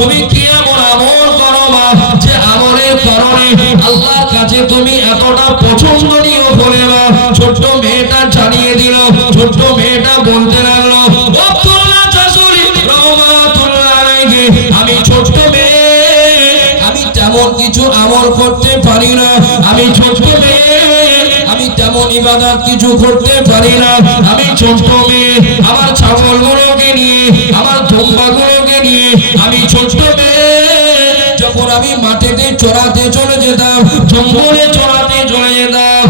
তুমি কি এমন আমল করো মা যে আমলের কারণে আল্লাহর কাছে তুমি এতটা পছন্দনীয় হলে মা। ছোট্ট মেয়েটা জানিয়ে দিল, ছোট্ট মেয়েটা বলতে লাগলো, আব্দুল্লাহ শাশুড়ি রহমাতুল্লাহ আলাইহি, আমি ছোট্ট মেয়ে, আমি তেমন কিছু আমল করতে পারি না, আমি ছোট্ট মেয়ে, আমি তেমন ইবাদত কিছু করতে পারি না, আমি ছোট্ট মেয়ে, আমার ছাগলগুলোকে নিয়ে, আমার দুম্বাগুলোকে নিয়ে আমি ছোট্ট মেয়ে যখন আমি মাঠেতে চড়াতে চলে যেতাম, জঙ্গলে চড়াতে চলে যেতাম,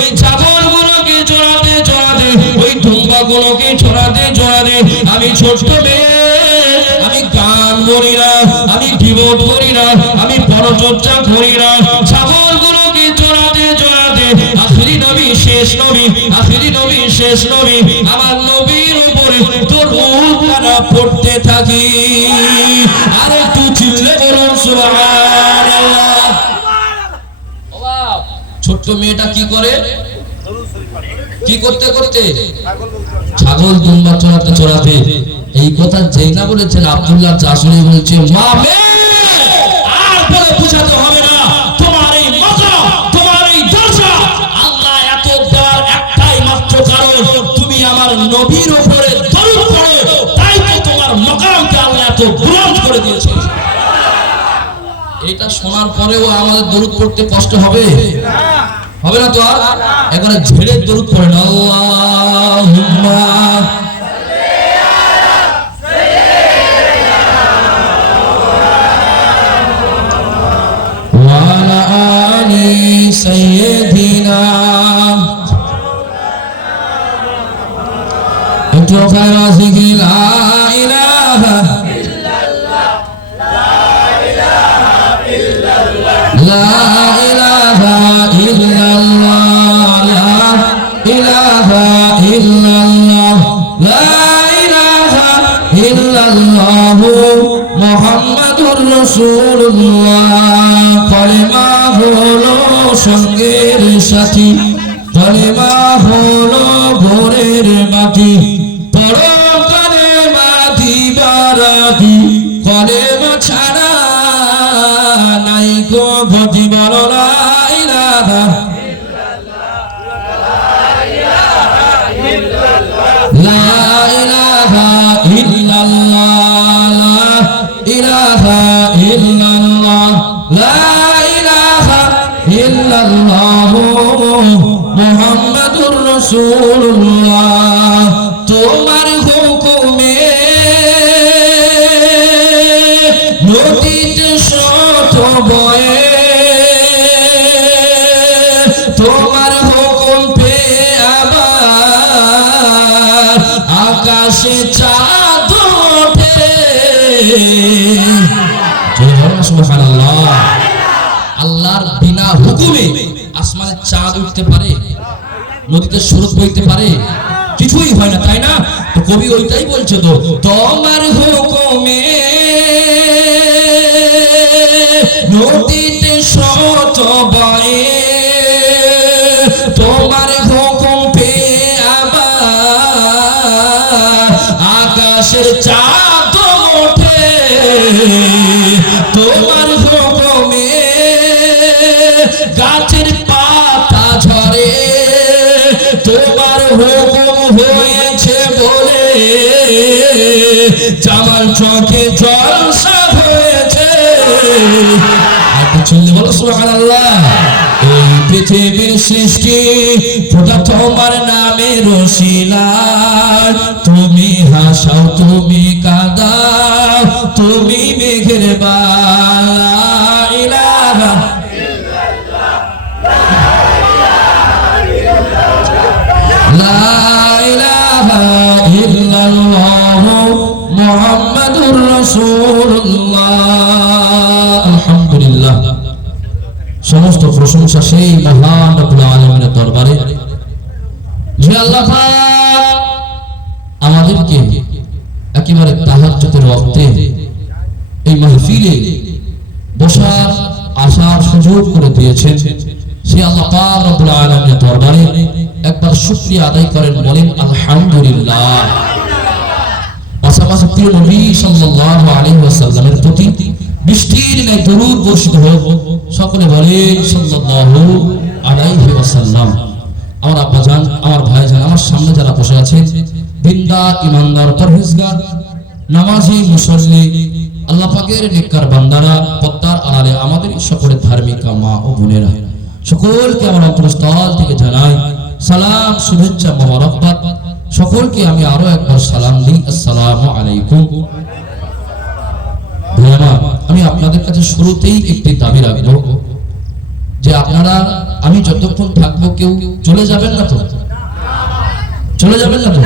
ওই ছাগলগুলোকে চড়াতে চড়াতে, ওই দুম্বাগুলোকে চড়াতে চড়াতে আমি ছোট্ট মেয়ে, আমি গান করি না, আমি জীবন করি না, আমি পরচর্চা করি না, ছাগলগুলোকে চড়াতে চড়াতে আখিরি নবী শেষ নবী, আখিরি নবী শেষ নবী আমার নবীর উপরে দরুদ পানা পড়তে থাকি। আর একটু চিল্লে বলুন সুবহানাল্লাহ। ছোট্ট মেয়েটা কি করে, কি করতে করতে, ছাগল দুম্বা চড়াতে চড়াতে। এই কথা যেই না বলেছেন আব্দুল্লাহ শাশুড়ি বলছে, মা আর বলে বুঝাতে হবে না, তোমার এই মাকাম, তোমার এই দরজা আল্লাহ এত দেওয়ার একটাই মাত্র কারণ, তুমি আমার নবীর উপরে দরুদ পড়ো, তাই তো তোমার মাকামকে আল্লাহ এত বুলন্দ করে দিয়েছে। এটা শোনার পরেও আমাদের দরুদ পড়তে কষ্ট হবে? হবে না তো? আর একবারে ঝেড়ে দরুদ পড়েন, আল্লাহুম্মা ওয়া আলা আলি সাইয়্যিদিনা। একটু খায়রা জিকির, লা ইলাহা ইল্লাল্লাহ, লা ইলাহা ইল্লাল্লাহ, লা ইলাহা ইল্লাল্লাহ, লা ইলাহা ইল্লাল্লাহ, লা ইলাহা ইল্লাল্লাহ মুহাম্মাদুর রাসূলুল্লাহ। কলেমা হলো সঙ্গের সাথী, কলেমা হলো ভোরের মাটি, পড়ো কলেমা দিবারাতি, কলেমা ছাড়া নাই গো গতি, বলো লা ইলাহা লা ইলাহা ইল্লাল্লাহ, লা ইলাহা ইল্লাল্লাহ, লা ইলাহা ইল্লাল্লাহ মুহাম্মাদুর রাসূলুল্লাহ। তোমার হুকুমে নদীতে শত বয়ে, তোমার হুকুম পেয়ে আবার আকাশে চাঁদ ওঠে। সুবহানাল্লাহ। আল্লাহর বিনা হুকুমে আসমানে চাঁদ উঠতে পারে, নদীতে স্রোত বইতে পারে? কিছুই হয় না, তাই না? তো কবি ওইটাই বলছে, তো তোমার হুকুমে নদীতে স্রোত বয়ে, তোমার হুকুম পেয়ে আবার আকাশের চাঁদ ওঠে, তোমার হুকুমে গাছের পাতা ঝরে, তোমার হুকুম হয়েছে বলে জামাল চোখে জলসা হয়েছে। চললে বলো সুবহানাল্লাহ। এই পৃথিবীর সৃষ্টি পুরো তোমার নামে রসিলা, তুমি হাসাও, তুমি কাঁদাও, তুমি মেঘের বালা, ইলাহা লা ইলাহা ইল্লাল্লাহ মুহাম্মাদুর রাসূলুল্লাহ। আলহামদুলিল্লাহ, সমস্ত প্রশংসা সেই মহান রব্বুল আলামিনের দরবারে যে আল্লাহ পাক আমাদেরকে একেবারে তাহাজ্জুদের ওয়াক্তে এই মাহফিলে বসার আসার সুযোগ করে দিয়েছেন। সেই আল্লাহ পাক রব্বুল আলামিনের দরবারে একবার শুকরিয়া আদায় করেন, বলেন আলহামদুলিল্লাহ। পাশাপাশি প্রিয় নবী সাল্লাল্লাহু আলাইহি ওয়াসাল্লামের প্রতি বৃষ্টির ন্যায় দরুদ বর্ষিত হোক। সকলে বলেন সাল্লাল্লাহু আলাইহি ওয়াসাল্লাম। আমার আব্বাজান, আমার ভাইজান, আমার সামনে যারা বসে আছেন, দিনদার, ইমানদার, পরহেজগার, নামাজি, মুসল্লি, আল্লাহ পাকের নেককার বান্দারা, পদ্মার আড়ালে আমাদের সকলের ধার্মিক মা ও বোনেরা, সকলকে আমার অন্তরস্থল থেকে জানাই সালাম, শুভেচ্ছা, মোবারকবাদ। সকলকে আমি আরো একবার সালাম দিই, আসসালামু আলাইকুম। আমি আপনাদের কাছে শুরুতেই একটি দাবি রাখবো যে আপনারা, আমি যতক্ষণ থাকবো কেউ চলে যাবেন না তো? চলে যাবেন না তো?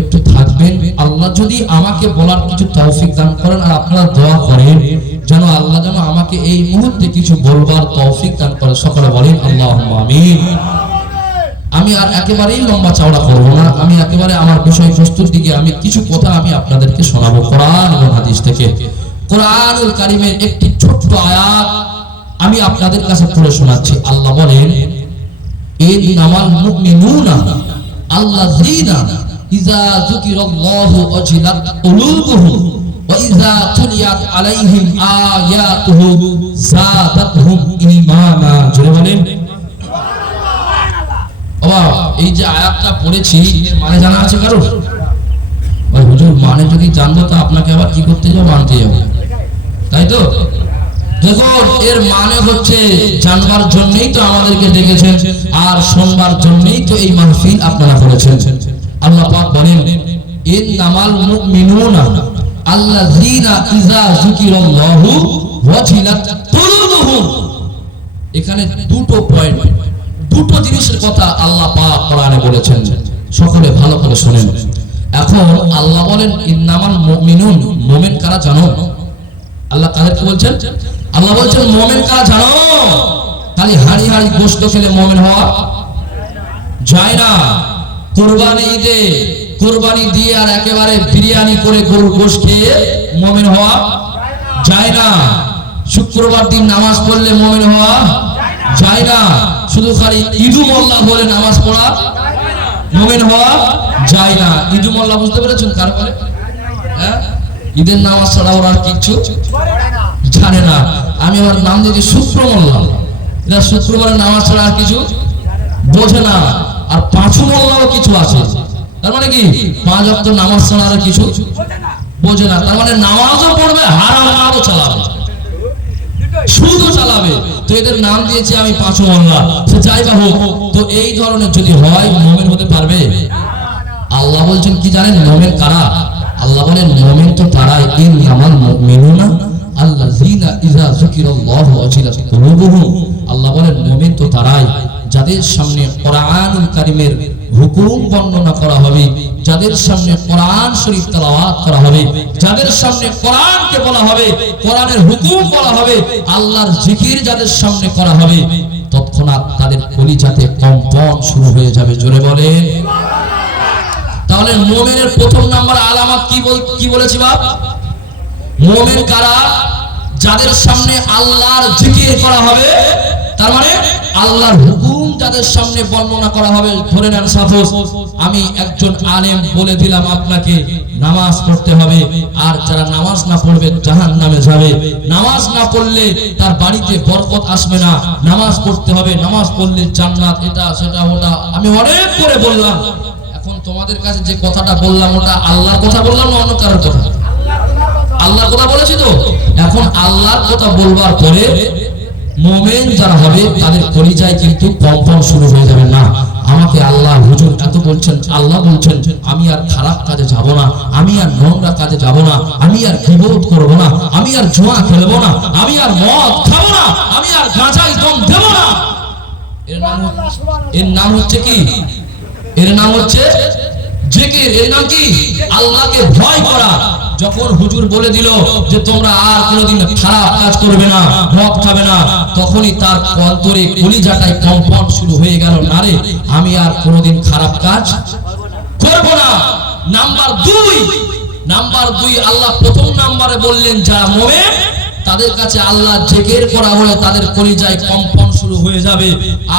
একটু থাকবেন। আল্লাহ যদি আমাকে বলার কিছু তৌফিক দান করেন, আর আপনারা দোয়া করেন যেন আল্লাহ যেন আমাকে এই মুহূর্তে কিছু বলবার তৌফিক দান করে। সকলে বলেন আল্লাহুম্মা আমিন। আমি আর একেবারেই লম্বা চওড়া করব না, আমি একেবারে আমার বিষয়বস্তুর দিকে আমি কিছু কথা আমি আপনাদেরকে শোনাবো কোরআন এবং হাদিস থেকে। কোরআনুল কারীমের একটি ছোট্ট আয়াত আমি আপনাদের কাছে পড়ে শোনাচ্ছি। আল্লাহ বলেন, ইন্নামাল মুমিনুনা আল্লাযীনা ইযা যুকিরাল্লাহু ওয়াজিলাত কুলুবুহুম ওয়া ইযা তুলিয়াত আলাইহিম আয়াতুহু যাদাতহুম ঈমানা। জোরে বলেন বাবা। এই যে আয়াতটা পড়েছি, এর মানে জানা আছে কারো? ভাই হুজুর, মানে যদি জানবো তো আপনাকে আবার কি করতে যাবো? মানতে যাবো, তাই তো? দেখো, এর মানে হচ্ছে জানবার জন্যই তো আমাদেরকে ডেকেছেন, আর শুনবার জন্যই তো এই মাহফিল আপনারা করেছেন। আল্লাহ পাক বলেন, ইন্নামাল মুমিনুনা আল্লাযীনা ইযা যুকিরাল্লাহু ওয়াজিলাত কুলুবুহুম। এখানে দুটো পয়েন্ট, দুটো জিনিসের কথা আল্লাহ পাক কোরআনে বলেছেন। সকলে ভালো করে শুনেন। এখন আল্লাহ বলেন ইন্নামাল মুমিনুন, মুমিন কারা জানো? আল্লাহ কাদেরকে বলছেন? আল্লাহ বলছেন মুমিন কারা জানো? খালি হাড়ি হাড়ি গোশত খেলে মুমিন হওয়া যায় না। কুরবানি ঈদে কুরবানি দিয়ে আর একেবারে বিরিয়ানি করে গরুর গোশত খেয়ে মুমিন হওয়া যায় না। শুক্রবার দিন নামাজ পড়লে মুমিন হওয়া যায় না। শুধু খালি ঈদু মোল্লা বলে নামাজ পড়া মুমিন হওয়া যায় না। ঈদু মোল্লা বুঝতে পেরেছেন কার বলে? হ্যাঁ, ঈদের নামাজ ছাড়া ওরা আর কিছু জানে না। আমি আমার নাম দিয়েছি শুক্র মোল্লা, এরা শুক্রবারের নামাজ ছাড়া আর কিছু বোঝে না। আর পাঁচু মোল্লাও কিছু আছে, তার মানে কি 5 ওয়াক্ত নামাজ ছাড়া আর কিছু বোঝে না। তার মানে নামাজও পড়বে, হারাম কাজও চালাবে, সুদও চালাবে। তো এদের নাম দিয়েছি আমি পাঁচু মোল্লা। সে যাই বা হোক, তো এই ধরনের যদি হয় মুমিন হতে পারবে? আল্লাহ বলছেন কি জানেন মুমিন কারা? আল্লাহ বলেন মুমিন তো তারাই, ইন্নামাল মুমিনুনা আল্লাযীনা ইযা যুকিরাল্লাহু ওয়াজিলাত কুলুবুহুম। আল্লাহ বলেন মুমিন তো তারাই যাদের সামনে কোরআনুল কারীমের হুকুম বর্ণনা করা হবে, যাদের সামনে কোরআন শরীফ তেলাওয়াত করা হবে, যাদের সামনে কোরআনকে বলা হবে, কোরআনের হুকুম বলা হবে, আল্লাহর জিকির যাদের সামনে করা হবে, তৎক্ষণাৎ তাদের কলিজাতে কম্পন শুরু হয়ে যাবে। জোরে বলেন। তাহলে মুমিনের প্রথম নাম্বার আলামত কি বলেছি বাপ? মুমিন কারা? যাদের সামনে আল্লাহর জিকির করা হবে, তার মানে আল্লাহর হুকুম যাদের সামনে বর্ণনা করা হবে। ধরে নেন সাপোজ আমি একজন আলেম বলে দিলাম আপনাকে নামাজ পড়তে হবে, আর যারা নামাজ না পড়বে জাহান্নামে যাবে। নামাজ না পড়লে তার বাড়িতে বরকত আসবে না, নামাজ পড়তে হবে, নামাজ পড়লে জান্নাত, এটা সেটা ওটা আমি অনেক করে বললাম। এখন তোমাদের কাছে যে কথাটা বললাম ওটা আল্লাহর কথা বললাম না অন্য কারোর কথা? আল্লাহর কথা বলেছি তো। এখন আল্লাহর কথা বলবার পরে মুমিন যারা হবে তাদের কলিজায় কিন্তু কম্পন শুরু হয়ে যাবে। না, আমাকে আল্লাহ হুজুর এত বলছেন, আল্লাহ বলছেন আমি আর খারাপ কাজে যাব না, আমি আর নোংরা কাজে যাব না, আমি আর গীবত করব না, আমি আর জুয়া খেলবো না, আমি আর মদ খাবো না, আমি আর গাঁজায় দম দেব না। এর নাম হচ্ছে কি? এর নাম হচ্ছে জিকির। এর নাম কি? আল্লাহকে ভয় করা। যখন হুজুর বলে দিল যে তোমরা আর কোনোদিন খারাপ কাজ করবে না, মদ খাবে না, তখনই তার অন্তরে কলিজাটায় কম্পন শুরু হয়ে গেল, না রে আমি আর কোনোদিন খারাপ কাজ করব না। নাম্বার 2 আল্লাহ প্রথম নাম্বারে বললেন যারা মুমিন তাদের কাছে আল্লাহ জিকির করা হলে তাদের কলিজায় কম্পন শুরু হয়ে যাবে।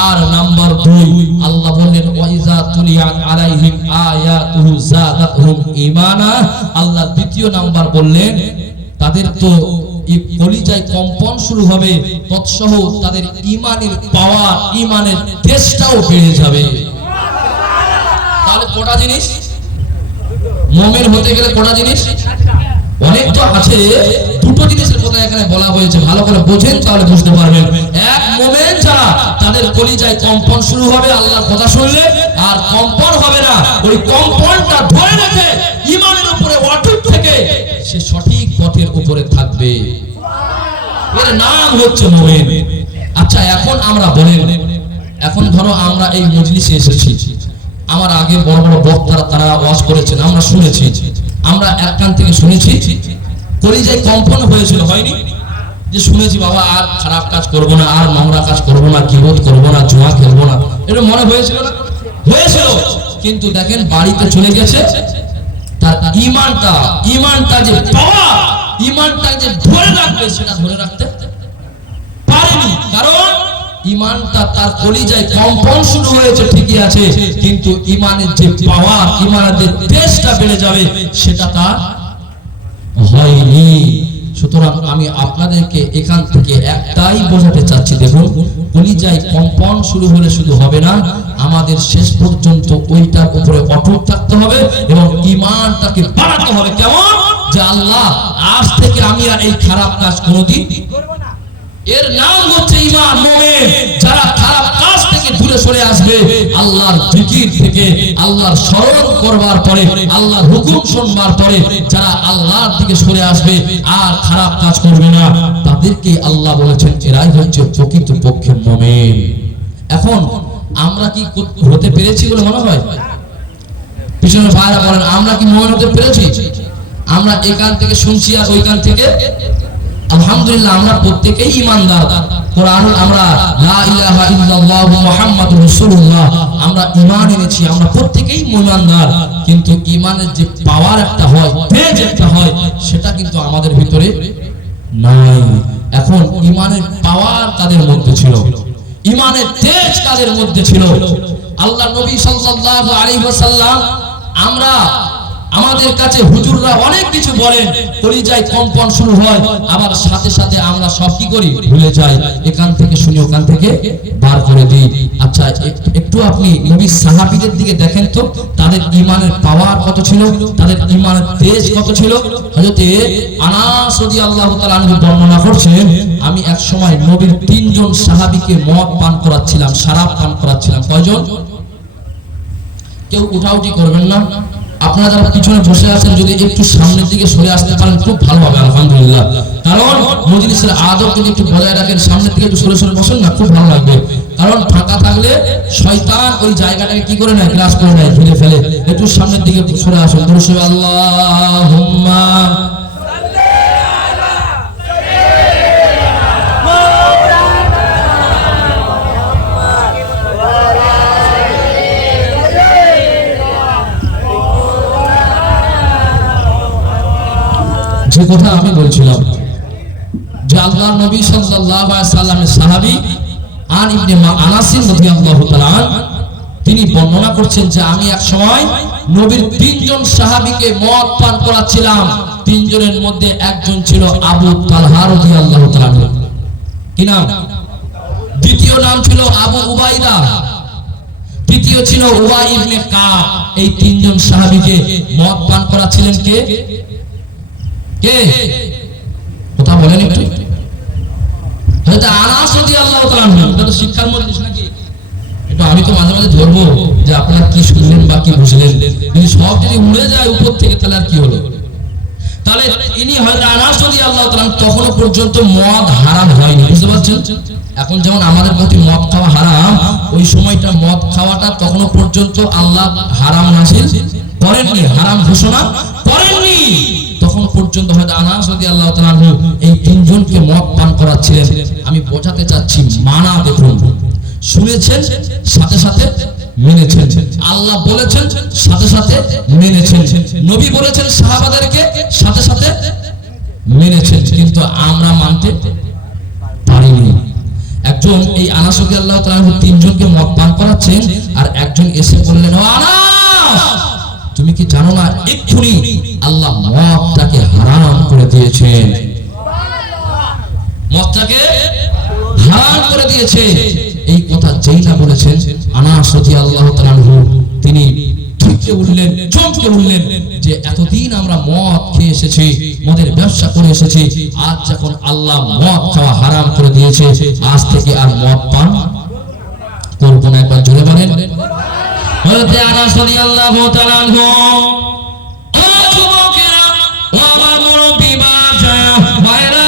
আর নাম্বার 2 আল্লাহ বললেন ওয়াইজা তুলিয়াত আলাইহিম আয়াতুহু যাদাতহুম ঈমানা। আল্লাহ দ্বিতীয় নাম্বার বললেন তাদের তো এই কলিজায় কম্পন শুরু হবে, তৎসহ তাদের ঈমানের পাওয়ার, ঈমানের তেজটাও বেড়ে যাবে। তাহলে কটা জিনিস মুমিন হতে গেলে, কটা জিনিস? অনেক তো আছে, দুটো জিনিসের কথা এখানে বলা হয়েছে, ভালো করে বোঝেন তাহলে বুঝতে পারবেন। এক, মুমিন যারা তাদের কলিজায় কম্পন শুরু হবে আল্লাহর কথা শুনলে, আর কম্পন হবে না, ওই কম্পনটা ধরে রেখে ঈমানের উপরে অটুট থেকে সে সঠিক পথের উপরে থাকবে, এর নাম হচ্ছে মুমিন। আচ্ছা এখন আমরা বলেন, এখন ধরো আমরা এই মজলিসে এসেছি, আমার আগে বড় বড় বক্তারা তারা ওয়াজ করেছেন, আমরা শুনেছি, আমরা এক কান থেকে শুনেছি, কলিজায় কম্পন হয়েছিল, হয়নি? যে শুনেছি বাবা আর খারাপ কাজ করব না, আর নোংরা কাজ করব না, গীবত করব না, জুয়া খেলব না, এটা মনে হয়েছিল না? হয়েছিল। কিন্তু দেখেন বাড়িতে চলে গেছে, তার ঈমানটা যে পাওয়া, ঈমানটা যে ধরে রাখবে সেটা ধরে রাখতে পারেনি। কারণ ঈমানটা তার কলিজায় কম্পন শুরু হয়েছে ঠিকই আছে, কিন্তু ঈমানের যে পাওয়ার, ঈমানের যে তেজটা বেড়ে যাবে সেটা তার হয়নি। সুতরাং আমি আপনাদেরকে এখান থেকে একটাই বোঝাতে চাচ্ছি, দেখুন কলিজায় কম্পন শুরু হলে শুধু হবে না, আমাদের শেষ পর্যন্ত ওইটার উপরে অটুট থাকতে হবে এবং ঈমানটাকে বাড়াতে হবে। কেমন? যে আল্লাহ আজ থেকে আমি আর এই খারাপ কাজ কোনোদিন করব না। এর নাম হচ্ছে ঈমান। মুমিন যারা খারাপ কাজ থেকে দূরে সরে আসবে, আল্লাহর জিকির থেকে, আল্লাহর স্মরণ করবার পরে, আল্লাহর হুকুম শুনবার পরে যারা আল্লাহর দিকে সরে আসবে আর খারাপ কাজ করবে না, তাদেরকে আল্লাহ বলেছেন এরাই হচ্ছে প্রকৃতপক্ষে মুমিন। এখন আমরা কি হতে পেরেছি বলে মনে হয়? পিছনে ভাইরা বলেন আমরা কি মুমিন হতে পেরেছি? আমরা এখান থেকে শুনছি আর ওইখান থেকে আলহামদুলিল্লাহ আমরা প্রত্যেকেই ঈমানদার। কোরআন আমরা লা ইলাহা ইল্লাল্লাহু মুহাম্মাদুর রাসূলুল্লাহ আমরা ঈমান এনেছি, আমরা প্রত্যেকেই ঈমানদার। কিন্তু ঈমানের যে পাওয়ার একটা হয়, তেজ একটা হয়, সেটা কিন্তু আমাদের ভিতরে নাই। এখন ঈমানের পাওয়ার তাদের মধ্যে ছিল, ঈমানের তেজ তাদের মধ্যে ছিল। আল্লাহ নবী সাল্লাল্লাহু আলাইহি ওয়াসাল্লাম, আমরা আমাদের কাছে হুজুররা অনেক কিছু বলেন, কলিজায় কম্পন শুরু হয়, আবার সাথে সাথে আমরা সব কি করি? ভুলে যাই। এখান থেকে শুনি ওখান থেকে বার করে দিই। আচ্ছা একটু আপনি নবী সাহাবীদের দিকে দেখেন তো, তাদের ঈমানের পাওয়ার কত ছিল, তাদের ঈমানের তেজ কত ছিল। হযরতে আনাস রাদিয়াল্লাহু তাআলা আনহু বর্ণনা করছেন, আমি এক সময় নবীর 3 জন সাহাবীকে মদ পান করাচ্ছিলাম, শরাব পান করাচ্ছিলাম। কয়জন? কেউ উঠাউঠি করবেন না। আপনারা যারা পিছনে বসে আছেন যদি একটু সামনের দিকে সরে আসতে পারেন খুব ভালো হবে আলহামদুলিল্লাহ। কারণ মজলিসের আদব যদি একটু বজায় রাখেন, সামনের দিকে একটু সরে সরে বসেন না, খুব ভালো লাগবে। কারণ ফাঁকা থাকলে শয়তান ওই জায়গাটাকে কি করে নেয়? গ্রাস করে নেয়, ঘিরে ফেলে। একটু সামনের দিকে সরে আসুন। দরুদ আল্লাহুম্মা যে কথা আমি বলছিলাম যে আল্লাহর নবী সাল্লাল্লাহু আলাইহি সাল্লামের সাহাবী আন ইবনে আনাস রাদিয়াল্লাহু তাআলা তিনি বর্ণনা করছেন যে আমি এক সময় নবীর 3 জন সাহাবীকে মদ পান করাচ্ছিলাম। 3 জনের মধ্যে একজন ছিল আবু তালহা রাদিয়াল্লাহু তাআলা। কি নাম? দ্বিতীয় নাম ছিল আবু উবাইদা, তৃতীয় ছিল উবাই ইবনে কাব। এই 3 জন সাহাবীকে মদ পান করাচ্ছিলেন কে? কে? কথা বলেন একটু। হযরত আনাস রাদিয়াল্লাহু তাআলা। এটা তো শিক্ষার মজলিস নাকি? এটা আমি তো মাঝে মাঝে ধরবো যে আপনারা কি শুনলেন বা কি বুঝলেন। যদি সব যদি উড়ে যায় উপর থেকে তাহলে আর কি হলো? তাহলে ইনি হযরত আনাস রাদিয়াল্লাহু তাআলা তখনও পর্যন্ত মদ হারাম হয়নি, বুঝতে পারছেন? এখন যেমন আমাদের প্রতি মদ খাওয়া হারাম, ওই সময়টা মদ খাওয়াটা তখনও পর্যন্ত আল্লাহ হারাম নাযিল করেননি, হারাম ঘোষণা করেননি। তখন পর্যন্ত হয়তো আনাস রাদিয়াল্লাহু তাআলা এই 3 জনকে মদ পান করাচ্ছিলেন। আমি বোঝাতে চাচ্ছি মানা দেখুন, শুনেছেন সাথে সাথে মেনেছেন, আল্লাহ বলেছেন সাথে সাথে মেনেছেন, নবী বলেছেন সাহাবাদেরকে সাথে সাথে মেনেছেন, কিন্তু আমরা মানতে পারিনি। একজন এই আনাস রাদিয়াল্লাহু তাআলা তিনজনকে মদ পান করাচ্ছেন, আর একজন এসে বললেন, ও আনাস, তুমি কি জানো না এক্ষুনি আল্লাহ মদটাকে হারাম করে দিয়েছেন, মদটাকে হারাম করে দিয়েছে। এই কথা যেই না বলেছেন, আনাস রাদিয়াল্লাহু তাআলা তিনি চমকে উঠলেন যে এতদিন আমরা মদ খেয়ে এসেছি, মদের ব্যবসা করে এসেছি, আজ যখন আল্লাহ মদ খাওয়া হারাম করে দিয়েছে, আজ থেকে আর মদ পান করব না। একবার জোরে বলেন হযরত আনাস রাদিয়াল্লাহু তাআলা আনহু। ও যুবকেরা, ও আমার মুরব্বি বাজায়া ভাইরা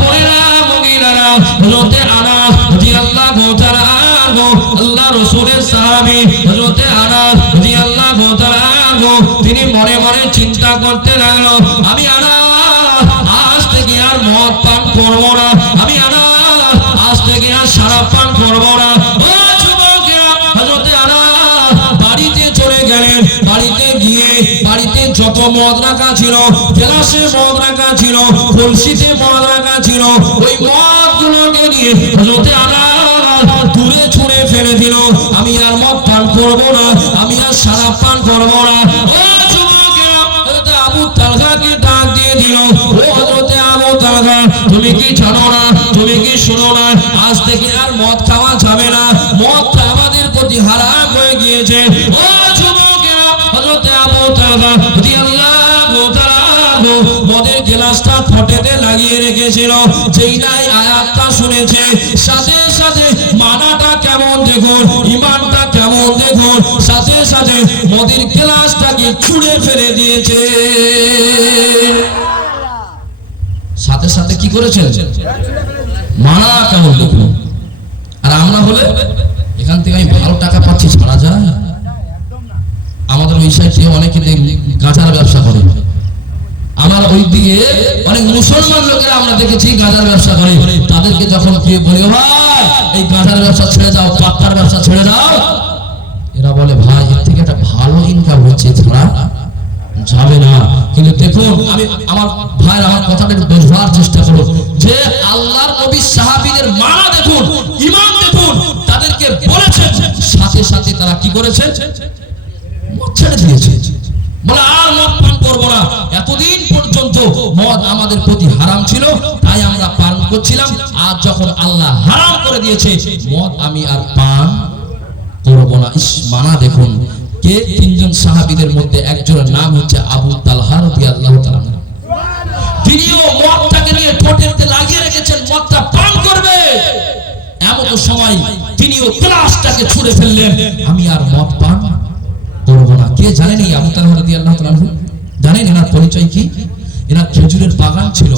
বোনেরা মুগিরারা, হযরত আনাস রাদিয়াল্লাহু তাআলা আনহু আল্লাহ রাসূলের সাহাবী হযরত আনাস রাদিয়াল্লাহু তাআলা আনহু তিনি মনে মনে চিন্তা করতে লাগলো, আমি আনাস আজ থেকে আর মদ পান করব না, আমি আনাস আজ থেকে আর শরাব পান করব না। ও যুবকেরা, হযরত আনাস বাড়িতে চলে গেলেন। বাড়িতে গিয়ে বাড়িতে যত মদ রাখা ছিল, গ্লাসে মদ রাখা ছিল, কলসিতে মদ রাখা ছিল, ওই মদগুলোকে নিয়ে হযরত আনাস দূরে ছুঁড়ে ফেলে দিল। আমি আর মদ পান করব না, আমি আর শরাব পান করব না। ও যুবকেরা, হযরত আবু তালহাকে ডাক দিয়ে দিল, ও হযরত আবু তালহা, তুমি কি জানো না, তুমি কি শোনো না, আজ থেকে আর মদ খাওয়া যাবে না, মদটা আমাদের প্রতি হারাম হয়ে গিয়েছে। ও যুবকেরা, হযরত আবু তালহা রাদিয়াল্লাহু তাআলা মদের গ্লাসটা ফটেতে লাগিয়ে রেখেছিল। যেই নাই আয়াতটা শুনেছে, সাথে সাথে মানাটা কেমন দেখুন, ঈমানটা কেমন দেখুন, সাথে সাথে মদের গ্লাসটাকে ছুঁড়ে ফেলে দিয়েছে। সাথে সাথে কি করেছেন, মানা কেমন দেখুন। আর আমরা হলে এখান থেকে আমি ভালো টাকা পাচ্ছি, ছাড়া যায়? আমাদের ওই সাইডে অনেকে গাঁজার ব্যবসা করে, আমার ওই দিকে অনেক মুসলমান লোকেরা আমরা দেখেছি গাঁজার ব্যবসা করে। তাদেরকে যখন কেউ বলে, ভাই এই গাঁজার ব্যবসা ছেড়ে দাও, পাত্তার ব্যবসা ছেড়ে দাও, এরা বলে, ভাই এর থেকে একটা ভালো ইনকাম হচ্ছে, ছাড়া যাবে না। কিন্তু দেখুন, আমি আমার ভাই আমার কথাটা একটু বোঝার চেষ্টা করো, যে আল্লাহর নবী সাহাবীদের মানা দেখুন, ঈমান দেখুন, তাদেরকে বলেছেন, সাথে সাথে তারা কি করেছে, মদ ছেড়ে দিয়েছে, বলে আর মদ পান করব না। এতদিন পর্যন্ত মদ আমাদের প্রতি হারাম ছিল, তাই আমরা পান করছিলাম, আজ যখন আল্লাহ হারাম করে দিয়েছে, মদ আমি আর পান করব না। ইস, মানা দেখুন। কে? তিনজন সাহাবীদের মধ্যে একজনের নাম হচ্ছে আবু তালহা রাদিয়াল্লাহু তাআলা। তিনিও মদটাকে নিয়ে ঠোঁটেতে লাগিয়ে রেখেছেন, মদটা পান করবে। এমন সময় তিনিও গ্লাসটাকে ছুঁড়ে ফেললেন, আমি আর মদ পান করব না। কে জানেন এই আবু তালহা রাদিয়াল্লাহু তাআলা? জানেন এনার পরিচয় কি? এনার খেজুরের বাগান ছিল।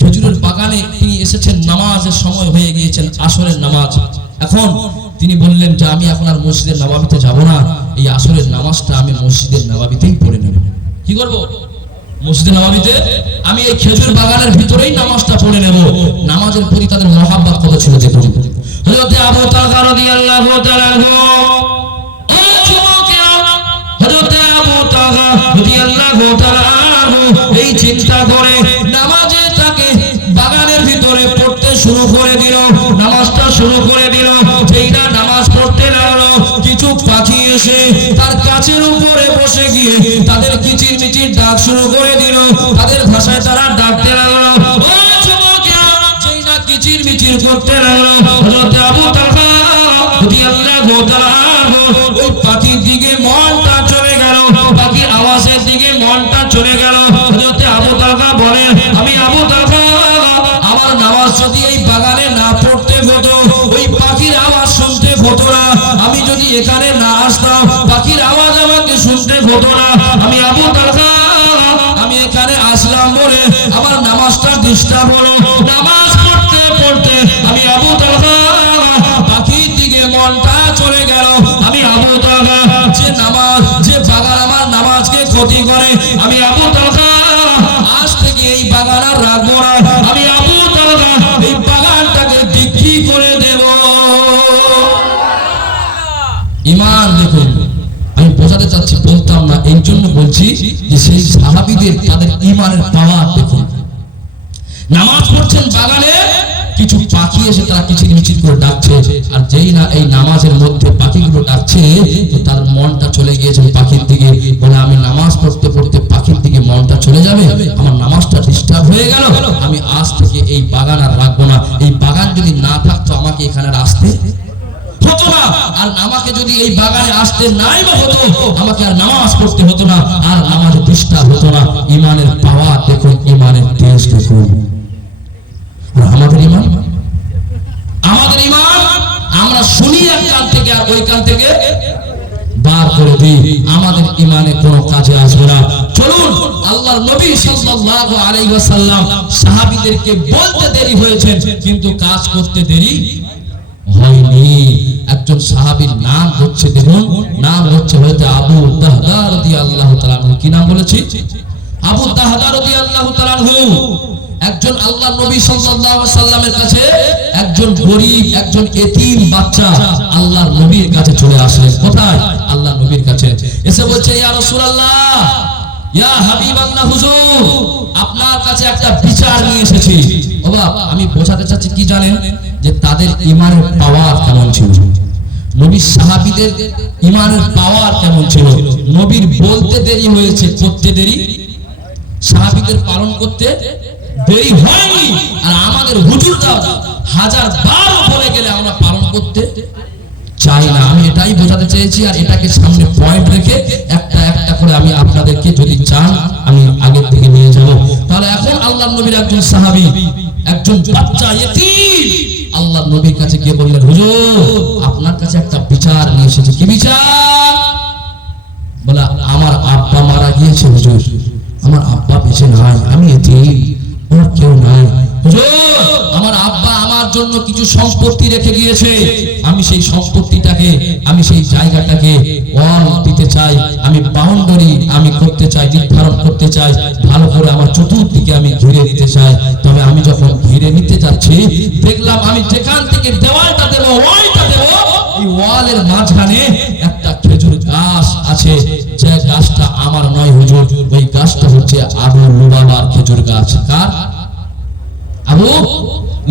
খেজুরের বাগানে তিনি এসেছেন, নামাজের সময় হয়ে গিয়েছেন, আসরের নামাজ। এখন তিনি বললেন যে আমি এখন আর মসজিদের নববীতে যাব না, এই আসরের নামাজটা আমি মসজিদের নববীতেই পড়ে নেব। কি করব? মসজিদের নববীতে আমি এই খেজুর বাগানের ভিতরেই নামাজটা পড়ে নেব। নামাজের প্রতি তাদের মহব্বত কত ছিল দেখুন। হযরত আবু তালহা রাদিয়াল্লাহু তাআলা এই চিন্তা করে নামাজে তাকে বাগানের ভিতরে পড়তে শুরু করে দিল, নামাজটা শুরু করে দিল। যেই না নামাজ পড়তে লাগলো, কিছু পাখি এসে তার গাছের উপরে বসে গিয়ে তাদের কিচির মিচির ডাক শুরু করে দিল, তাদের ভাষায় তারা ডাকতে লাগলো। ও যুবকেরা, যেই না কিচির মিচির করতে লাগলো, হযরত আবু তালহা রাদিয়াল্লাহু তাআলা ওই পাখির দিকে মনটা চলে গেল, পাখির আওয়াজের দিকে মনটা চলে গেল। হযরত আবু তালহা বলেন, আমি আবু তালহা, আমার নামাজ যদি এই বাগানে না পড়তে হতো, ওই পাখির আওয়াজ শুনতে হতো না, আমি যদি এখানে না আসতাম, পাখির আওয়াজ আমাকে শুনতে হতো না। আমি আবু তালহা, আমি এখানে আসলাম বলে আমার নামাজটা ডিস্টার্ব হলো। নামাজ পড়তে পড়তে আমি আবু তালহা পাখির দিকে মনটা চলে গেল। আমি আবু তালহা, যে নামাজ, যে বাগান আমার নামাজকে ক্ষতি করে, আমি আবু তালহা আজ থেকে এই বাগান আর রাখবো না। আমি আবু তালহা এই বাগানটাকে বিক্রি করে দেব। ঈমান দেখুন, আমি বোঝাতে চাচ্ছি, বলতাম না, এই জন্য বলছি যে সেই সাহাবীদের তাদের ঈমানের পাওয়ার দেখুন। নামাজ পড়ছেন বাগানে, কিছু পাখি এসে তারা কিচির মিচির করে ডাকছে, আর যেই না এই নামাজের মধ্যে পাখিগুলো ডাকছে তো তার মনটা চলে গিয়েছে পাখির দিকে। বলে আমি নামাজ পড়তে পড়তে পাখির দিকে মনটা চলে যাবে, আমার নামাজটা ডিস্টার্ব হয়ে গেল, আমি আজ থেকে এই বাগান আর রাখবো না। এই বাগান যদি না থাকতো আমাকে এখানে আসতে হতো না, আর আমাকে যদি এই বাগানে আসতে নাই বা হতো আমাকে আর নামাজ পড়তে হতো না, আর নামাজ ডিস্টার্ব হতো না। ইমানের পাওয়ার দেখুন, ইমানের তেজ দেখুন। আমাদের ইমান আমরা শুনি এক কান থেকে আর ওই কান থেকে বার করে দিই, আমাদের ইমানে কোনো কাজে আসবে না। চলুন, আল্লাহর নবী সাল্লাল্লাহু আলাইহি ওয়াসাল্লাম সাহাবীদেরকে বলতে দেরি হয়েছে কিন্তু কাজ করতে দেরি হয়নি। একজন সাহাবীর নাম হচ্ছে, দেখুন নাম হচ্ছে হয়তো আবু দাহদা রাদিয়াল্লাহু তাআলা আনহু। কি নাম বলেছি? আবু দাহদা রাদিয়াল্লাহু তাআলা আনহু। একজন আল্লাহর নবী সাল্লাল্লাহু আলাইহি ওয়াসাল্লামের কাছে একজন গরীব, একজন এতিম বাচ্চা আল্লাহর নবীর কাছে চলে আসলেন। কোথায়? আল্লাহর নবীর কাছে এসে বলছে, ইয়া রাসূলুল্লাহ, ইয়া হাবিবাল্লাহ, হুজুর আপনার কাছে একটা বিচার নিয়ে এসেছি। বাবা, আমি বোঝাতে চাচ্ছি কি জানেন, যে তাদের ইমানের পাওয়ার কেমন ছিল, নবীর সাহাবীদের ইমানের পাওয়ার কেমন ছিল। নবীর বলতে দেরি হয়েছে, করতে দেরি, সাহাবীদের পালন করতে দেরি হয়নি। আর আমাদের হুজুররা হাজার বার বলে গেলে আমরা পালন করতে চাই না। আমি এটাই বোঝাতে চেয়েছি, আর এটাকে সামনে পয়েন্ট রেখে একটা একটা করে আমি আপনাদেরকে যদি চান আমি আগের দিকে নিয়ে যাব। তাহলে এখন আল্লাহর নবীর একজন সাহাবী, একজন বাচ্চা ইতিম আল্লাহর নবীর কাছে গিয়ে বললেন, হুজুর আপনার কাছে একটা বিচার নিয়ে এসেছি। কি বিচার? বলে, আমার আব্বা মারা গিয়েছে হুজুর, আমার আব্বা বেঁচে নাই, আমি এতিম, আমার কেউ নাই হুজুর। আমার আব্বা আমার জন্য কিছু সম্পত্তি রেখে গিয়েছে, আমি সেই সম্পত্তিটাকে, আমি সেই জায়গাটাকে ওয়াল দিতে চাই, আমি বাউন্ডারি আমি করতে চাই, নির্ধারণ করতে চাই, ভালো করে আমার চতুর্দিকে আমি ঘিরে দিতে চাই। তবে আমি যখন ঘিরে নিতে যাচ্ছি দেখলাম আমি যেখান থেকে দেওয়ালটা দেবো, ওয়ালটা দেবো, এই ওয়ালের মাঝখানে একটা খেজুর গাছ আছে, যে গাছটা আমার নয় হুজুর, ওই গাছটা হচ্ছে আবু লুবাবার খেজুর গাছ। কার? আবু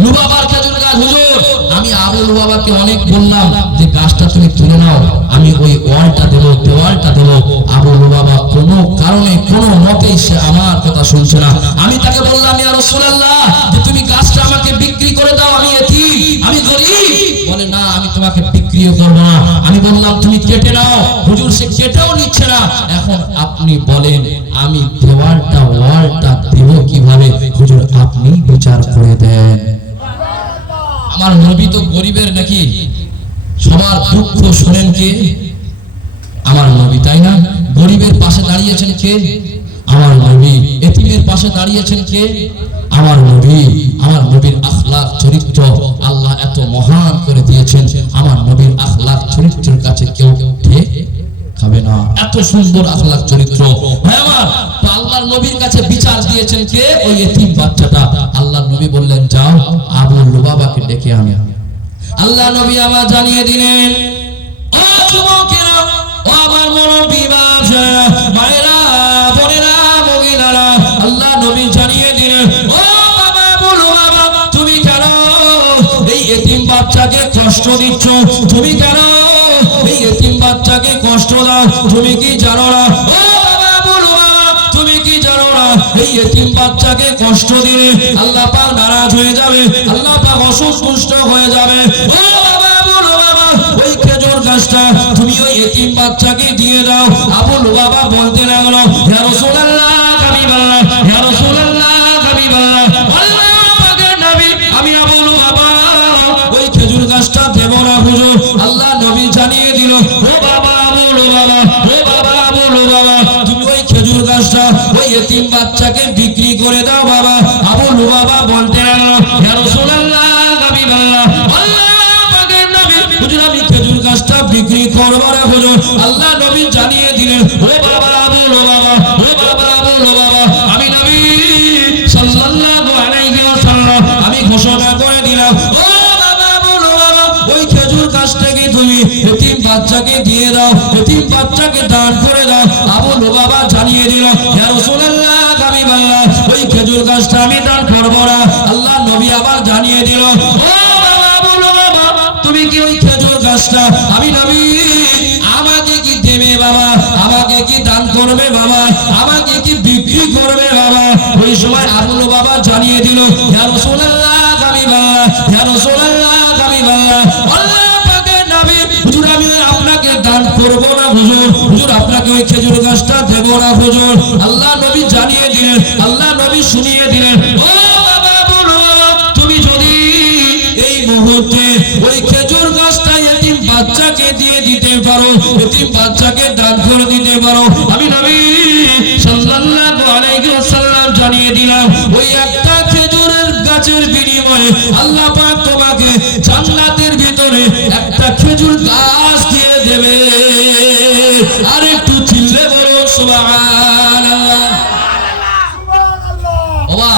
লুবাবার খেজুর গাছ হুজুর। আমি আবু লুবাবাকে অনেক বললাম যে গাছটা তুমি তুলে নাও, আমি ওই ওয়ালটা দেবো, দেওয়ালটা দেবো। আবু লুবাবা কোনো কারণে কোনো মতেই সে আমার কথা শুনছে না। আমি তাকে বললাম, ইয়া রাসূলুল্লাহ, যে তুমি গাছটা আমাকে বিক্রি করে দাও, আমি এতিম, আমি গরীব। বলে, না আমি তোমাকে বিক্রিও করব না। আমি বললাম তুমি কেটে নাও, হুজুর সে কেটেও নিচ্ছে না। এখন আপনি বলেন আমি দেওয়ালটা ওয়ালটা দেব কিভাবে? হুজুর আপনি বিচার করে দেন। আমার নবী তো গরিবের নাকি সবার দুঃখ শোনেন কে? আমার নবী, তাই না? গরিবের পাশে দাঁড়িয়েছেন কে? আমার নবী। এতিমের পাশে দাঁড়িয়েছেন কে? আমার নবী। আমার নবীর আখলাক চরিত্র আল্লাহ এত মহান করে দিয়েছেন, আমার নবীর আখলাক চরিত্রের কাছে কেউ ঠিক খাবে না, এত সুন্দর আখলাক চরিত্র। হ্যাঁ আমার তো আল্লাহর নবীর কাছে বিচার দিয়েছেন কে? ওই এতিম বাচ্চাটা। আল্লাহর নবী বললেন, যাও আবু লুবাবাকে ডেকে আনো। আল্লাহ নবী আমার জানিয়ে দিলেন, ও যুবকেরা, ও আমার মুরব্বি বাপসারা, মায়েরা, বোনেরা, মহিলারা, আল্লাহ নবী জানিয়ে দিলেন, ও বাবা বলো বাবা, তুমি কেন এই এতিম বাচ্চাকে কষ্ট দিচ্ছ? তুমি কেন এই এতিম বাচ্চাকে কষ্ট দাও? তুমি কি জানো না? ও বাবা বলো বাবা, তুমি কি জানো না এই এতিম বাচ্চাকে কষ্ট দিলে আল্লাহ পাক নারাজ হয়ে যাবে, আল্লাহ পাক অসন্তুষ্ট হয়ে যাবে। ও বাবা বলো বাবা, ওই খেজুর গাছটা তুমি ওই এতিম বাচ্চাকে দিয়ে দাও। আবু লুবাবা বলতে লাগলো, ইয়া রাসূলুল্লাহ, হাবিবাল্লাহ, ইয়া রাসূলুল্লাহ, হাবিবাল্লাহ, আল্লাহ পাকের নবী, আমি আবু লুবাবা ওই খেজুর গাছটা দেব না হুজুর। আল্লাহ নবী জানিয়ে দিল, ও বাবা আবু লুবাবা, ও বাবা আবু লুবাবা, তুমি ওই খেজুর গাছটা ওই এতিম বাচ্চাকে বিক্রি করে দাও বাবা। আবু লুবাবা বলতে লাগলো, ইয়া রাসূলুল্লাহ, হাবিবাল্লাহ, আল্লাহ পাকের নবী, হুজুর আমি খেজুর গাছটা বিক্রি করব না হুজুর। আল্লাহ নবী জানিয়ে দিলেন, ও বাবা আবু লুবাবা, ও বাবা আবু লুবাবা, আমি নবী সাল্লাল্লাহু আলাইহি ওয়াসাল্লাম আমি ঘোষণা করে দিলাম, ও বাবা আবু লুবাবা, ওই খেজুর গাছটাকে তুমি এতিম বাচ্চাকে দিয়ে দাও, এতিম বাচ্চাকে দান করে দাও। আবু লুবাবা জানিয়ে দিল, ইয়া রাসূলুল্লাহ, হাবিবাল্লাহ, ওই খেজুর খেজুর গাছটা আমি দান করব না। আল্লাহ নবী আবার জানিয়ে দিল, ও বাবা বলো বাবা, তুমি কি ওই খেজুর গাছটা আমি নবী আমাকে কি দেবে বাবা, আমাকে কি দান করবে বাবা, আমাকে কি বিক্রি করবে বাবা? ওই সময় আবুল বাবা জানিয়ে দিল, ইয়া রাসূলুল্লাহ হাবিবাল্লাহ, ইয়া রাসূলুল্লাহ হাবিবাল্লাহ, আল্লাহ পাকের নবী হুজুর আমি আপনাকে দান করব না হুজুর, হুজুর আপনাকে ওই খেজুর গাছটা দেব না হুজুর। আল্লাহ নবী জানিয়ে দিলেন, আল্লাহ নবী শুনিয়ে দিলেন, ও বাবা বলো তুমি যদি এই মুহূর্তে ওই খেজুর গাছটা এতিম বাচ্চাকে দিয়ে দিতে পারো, এতিম বাচ্চাকে দান করে দিতে পারো, আমি নবী সাল্লাল্লাহু আলাইহি ওয়াসাল্লাম জানিয়ে দিলাম ওই একটা খেজুরের গাছের বিনিময়ে আল্লাহ পাক তোমাকে জান্নাতের ভিতরে একটা খেজুর গাছ দিয়ে দেবে। আর একটু চিল্লে বলো সুবহানাল্লাহ। বাবা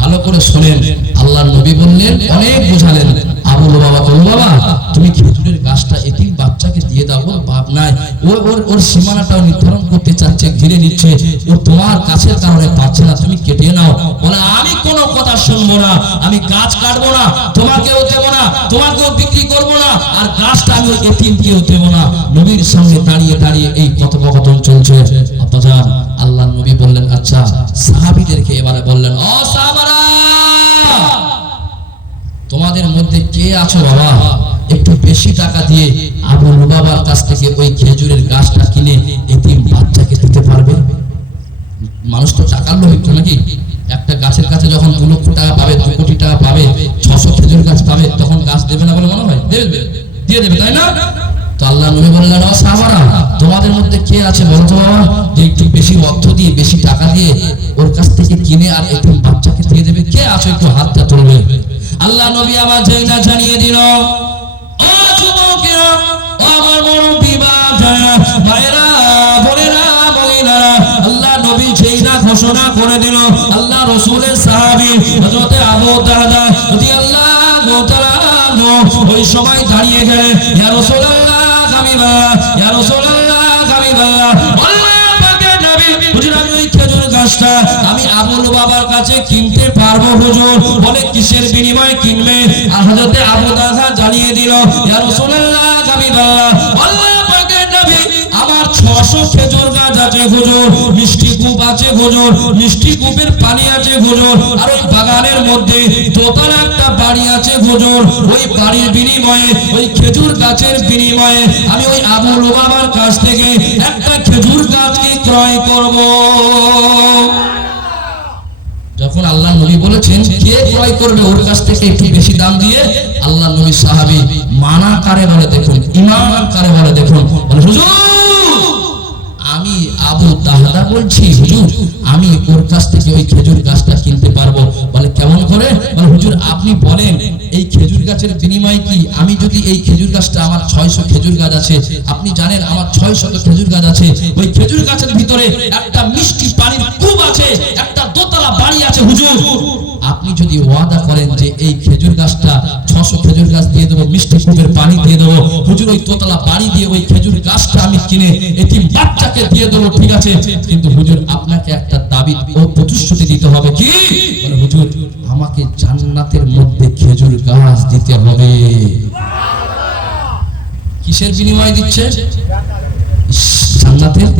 ভালো করে শুনেন, আল্লাহর নবী বললেন, অনেক বোঝালেন, আবুল বাবা বলল বাবা তুমি খেজুরের গাছটা এতিম বাচ্চাকে দিয়ে দাও, ওর বাপ নাই, ওর সীমানাটাও নির্ধারণ করতে চাচ্ছে, ঘিরে নিচ্ছে, ও তোমার কাছের কারণে পাচ্ছে না, তুমি কেটে নাও। বলে আমি কোনো কথা শুনবো না, আমি গাছ কাটবো না, তোমাকেও দেবো না, তোমাকেও বিক্রি করবো না, আর গাছটা আমি ওই এতিমকেও দেবো না। নবীর সামনে দাঁড়িয়ে দাঁড়িয়ে এই কথোপকথন চলছে। আব্বাজান আল্লাহ নবী বললেন, আচ্ছা সাহাবীদেরকে এবারে বললেন, ও সাহাবারা তোমাদের মধ্যে কে আছো বাবা একটু বেশি টাকা দিয়ে আবু লুবাবার কাছ থেকে ওই খেজুরের গাছটা কিনে এতিম বাচ্চাকে দিতে পারবে? মানুষ তো টাকার লোভী নাকি, একটা গাছের কাছে যখন 2 লক্ষ টাকা পাবে, 2 কোটি টাকা পাবে, 600 খেজুর গাছ পাবে, তখন গাছ দেবে না বলে মনে হয়? দেবে, দিয়ে দেবে, তাই না? তো আল্লাহ নবী বললেন, ও সাহাবারা তোমাদের মধ্যে কে আছে বলতো বাবা যে একটু বেশি অর্থ দিয়ে বেশি টাকা দিয়ে ওর কাছ থেকে কিনে আর এতিম বাচ্চাকে দিয়ে দেবে? কে আছে একটু হাতটা তুলবে। আল্লাহ নবী আবার যেটা জানিয়ে দিল, ও যুবকেরা, ও আমার মুরব্বি ভাইরা বোনেরা মহিলারা, আল্লাহ নবী যেটা ঘোষণা করে দিল, আল্লাহ রাসূলের সাহাবী হযরত আবু দারদা রাদিয়াল্লাহু তাআলা ওই সময় দাঁড়িয়ে গেলেন, ইয়া রাসূলুল্লাহ হাবিবাল্লাহ, ইয়া রাসূলুল্লাহ হাবিবাল্লাহ, আল্লাহ পাকের নবী হুজুর আমি ওই খেজুর গাছটা আমি আবুল বাবার কাছে কিনতে পারবো হুজুর। বলে কিসের বিনিময়ে কিনবে? আর হযরত আবু দারদা জানিয়ে দিল, ইয়া রাসূলুল্লাহ হাবিবাল্লাহ, আল্লাহ পাকের নবী আমার 600 খেজুর গাছ আছে হুজুর, মিষ্টি কূপ আছে হুজুর, মিষ্টি কূপের পানি আছে হুজুর, আর ওই বাগানের মধ্যে দোতলা একটা বাড়ি আছে হুজুর, ওই বাড়ির বিনিময়ে ওই খেজুর গাছের বিনিময়ে আমি ওই আবু লুবাবার কাছ থেকে একটা খেজুর গাছকে ক্রয় করব। যখন আল্লাহ নবী বলেছেন কে ক্রয় করবে ওর কাছ থেকে একটু বেশি দাম দিয়ে, আল্লাহ নবী সাহাবী মানা কারে বলে দেখুন, ঈমান কারে বলে দেখুন, বলে হুজুর আমি আবু দাহদা বলছি হুজুর আমি ওর কাছ থেকে ওই খেজুর গাছটা কিনতে পারবো। বলে কেমন করে? বলে হুজুর আপনি বলেন এই খেজুর গাছের বিনিময়ে কি আমি যদি এই খেজুর গাছটা আমার 600 খেজুর গাছ আছে, আপনি জানেন আমার 600 খেজুর গাছ আছে, ওই খেজুর গাছের ভিতরে একটা মিষ্টি পানির কূপ আছে, একটা দোতলা বাড়ি আছে হুজুর, আপনি যদি ওয়াদা করেন যে এই খেজুর গাছটা 600 খেজুর গাছ দিয়ে দেবো, মিষ্টি কূপের পানি দিয়ে দেবো হুজুর, ওই দোতলা বাড়ি দিয়ে ওই খেজুর গাছটা আমি কিনে এতিম বাচ্চাকে দিয়ে দেবো, ঠিক আছে, কিন্তু হুজুর আপনাকে একটা দাবি ও প্রতিশ্রুতি দিতে হবে। কি? বলে হুজুর আমাকে জান্নাতের মধ্যে খেজুর গাছ দিতে হবে। কিসের বিনিময়ে দিচ্ছে? জান্নাতের